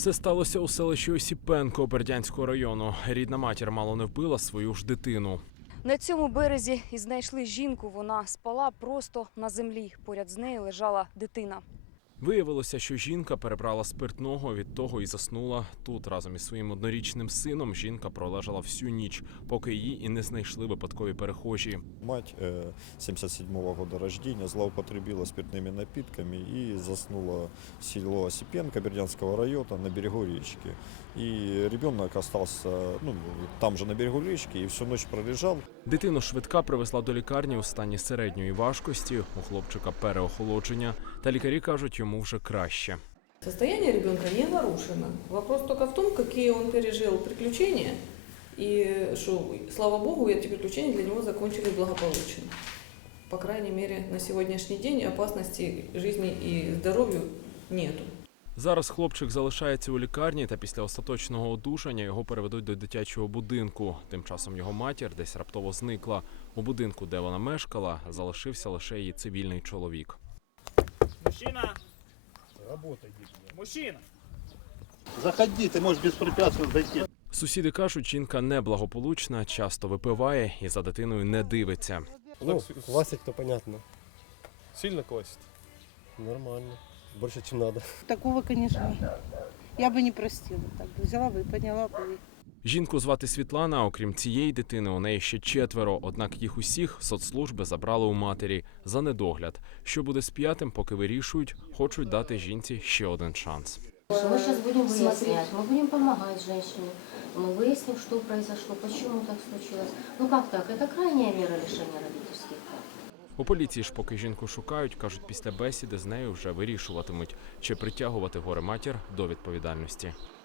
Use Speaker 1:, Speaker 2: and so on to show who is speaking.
Speaker 1: Все сталося у селищі Осіпенко Бердянського району. Рідна матір мало не вбила свою ж дитину.
Speaker 2: На цьому березі і знайшли жінку. Вона спала просто на землі. Поряд з нею лежала дитина.
Speaker 1: Виявилося, що жінка перебрала спиртного, від того і заснула тут. Разом із своїм однорічним сином жінка пролежала всю ніч, поки її і не знайшли випадкові перехожі.
Speaker 3: Мать 77-го года рождения злоупотребила спиртными напитками и заснула в село Осипенко Бердянского района на берегу речки. И ребенок остался там же на берегу речки и всю ночь пролежал.
Speaker 1: Дитину швидка привезла до лікарні у стані середньої важкості. У хлопчика переохолодження. Та лікарі кажуть, йому вже краще.
Speaker 4: Состояние ребенка не нарушено. Вопрос только в том, какие он пережил приключения. И что, слава богу, эти приключения для него закончились благополучно. По крайней мере, на сегодняшний день опасности жизни и здоровью нету.
Speaker 1: Зараз хлопчик залишається у лікарні, та після остаточного одужання його переведуть до дитячого будинку. Тим часом його матір десь раптово зникла. У будинку, де вона мешкала, залишився лише її цивільний чоловік.
Speaker 5: Мужчина! Работай, мужчина!
Speaker 6: Заходи, ты можешь беспрепятственно зайти.
Speaker 1: Сусіди кажуть, жінка неблагополучна, часто випиває і за дитиною не дивиться.
Speaker 7: Квасить, то понятно.
Speaker 5: Сильно квасит?
Speaker 7: Нормально. Больше, чем надо.
Speaker 8: Такого, конечно, я бы не простила. Так бы взяла бы и подняла бы.
Speaker 1: Жінку звати Світлана, окрім цієї дитини, у неї ще 4, однак їх усіх соцслужби забрали у матері за недогляд. Що буде з 5-м, поки вирішують, хочуть дати жінці ще один шанс.
Speaker 9: Мы сейчас будем выяснять, мы будем помогать женщине, мы выясним, что произошло, почему так случилось. Ну как так, это крайняя мера лишения родительских прав.
Speaker 1: У поліції ж поки жінку шукають, кажуть, після бесіди з нею вже вирішуватимуть, чи притягувати горе-матір до відповідальності.